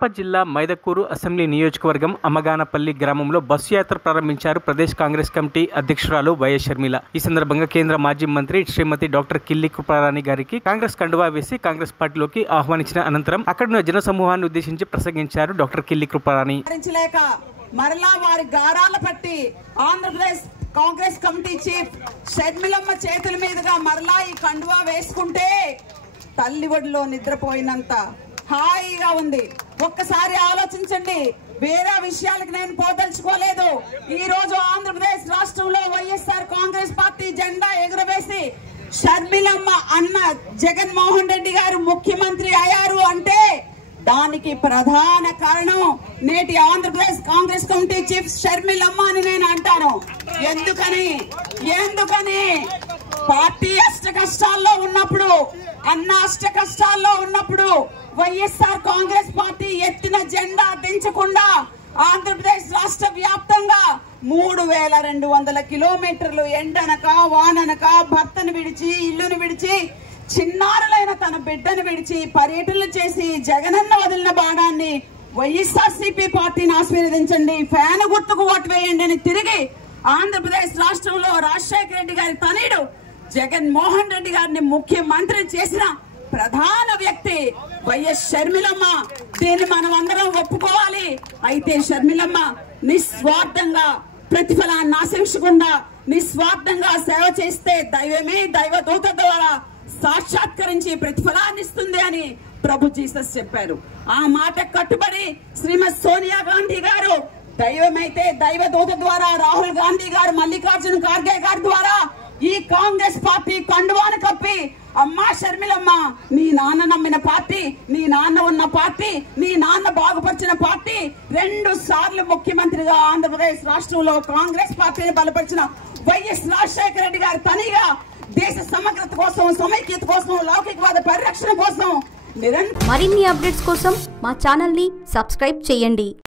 కడప జిల్లా మైదకూరు అసెంబ్లీ నియోజకవర్గం అమ్మగానపల్లి గ్రామంలో బస్సు యాత్ర ప్రారంభించారు ప్రదేశ్ కాంగ్రెస్ కమిటీ అధ్యక్షురాలు వైఎస్ షర్మిల। ఈ సందర్భంగా కేంద్ర మాజీ మంత్రి శ్రీమతి డాక్టర్ కిల్లి కృపారాణి గారికి కాంగ్రెస్ కండువా వేసి కాంగ్రెస్ పార్టీలోకి ఆహ్వానించిన అనంతరం అక్కడున్న జన సమూహాన్ని ఉద్దేశించి ప్రసంగించారు డాక్టర్ కిల్లి కృపారాణి। మరలా వారి గారాల పట్టి ఆంధ్రప్రదేశ్ కాంగ్రెస్ కమిటీ చీఫ్ షర్మిలమ్మ చేతుల మీదుగా మరలా ఈ కండువా వేసుకుంటే తల్లి ఒడిలో నిద్రపోయినంత హాయిగా ఉంది। ఒక్కసారి ఆలోచించండి। వేరే విషయాలకు నేను పోదలుచుకోలేదు। ఈ రోజు ఆంధ్రప్రదేశ్ రాష్ట్రంలో వైఎస్ఆర్ కాంగ్రెస్ పార్టీ జెండా ఎగురవేసి షర్మిలమ్మ అన్న జగన్మోహన్ రెడ్డి గారు ముఖ్యమంత్రి అయ్యారు అంటే దానికి ప్రధాన కారణం నేటి ఆంధ్రప్రదేశ్ కాంగ్రెస్ కమిటీ చీఫ్ షర్మిలమ్మ అని నేను అంటాను। ఎందుకని పార్టీ అష్ట కష్టాల్లో ఉన్నప్పుడు అన్న అష్ట కష్టాల్లో ఉన్నప్పుడు వైఎస్ఆర్ కాంగ్రెస్ పార్టీ ఎత్తిన జెండా దించకుండా ఆంధ్రప్రదేశ్ రాష్ట్ర వ్యాప్తంగా 3200 కిలోమీటర్లు ఎండనక వాననక భర్తను విడిచి ఇల్లును విడిచి చిన్నారులైన తన బిడ్డను విడిచి పర్యటనలు చేసి జగనన్న వదిలిన బాణాన్ని వైఎస్ఆర్సీపీ పార్టీని ఆశీర్వదించండి, ఫ్యాన్ గుర్తుకు ఓటు వేయండి అని తిరిగి ఆంధ్రప్రదేశ్ రాష్ట్రంలో రాజశేఖర రెడ్డి గారి తనయుడు జగన్మోహన్ రెడ్డి గారిని ముఖ్యమంత్రి చేసిన ప్రధాన వ్యక్తి వైఎస్ షర్మిలమ్మ। దీన్ని మనం అందరం ఒప్పుకోవాలి। అయితే షర్మిలమ్మ నిస్వార్థంగా ప్రతిఫలాన్ని ఆశించకుండా నిస్వార్థంగా సేవ చేస్తే దైవమే దైవదూత ద్వారా సాక్షాత్కరించి ప్రతిఫలాన్ని ఇస్తుంది అని ప్రభు జీసస్ చెప్పారు। ఆ మాట కట్టుబడి శ్రీమతి సోనియా గాంధీ గారు దైవమైతే దైవదూత ద్వారా, రాహుల్ గాంధీ గారు మల్లికార్జున ఖార్గే గారి ద్వారా ఈ కాంగ్రెస్ పార్టీ కండువాను కప్పి అమ్మా షర్మిలమ్మ నీ నాన్న నమ్మిన పార్టీ, నీ నాన్న ఉన్న పార్టీ, నీ నాన్న బాగుపరిచిన పార్టీ 2 సార్లు ముఖ్యమంత్రిగా ఆంధ్రప్రదేశ్ రాష్ట్రంలో కాంగ్రెస్ పార్టీని బలపరిచిన వైఎస్ రాజశేఖర రెడ్డి గారి తనిగా దేశ సమగ్రత కోసం, సమైక్యత కోసం, లౌకికవాద పరిరక్షణ కోసం మరిన్ని అప్డేట్స్ కోసం మా ఛానల్ ని సబ్స్క్రైబ్ చేయండి।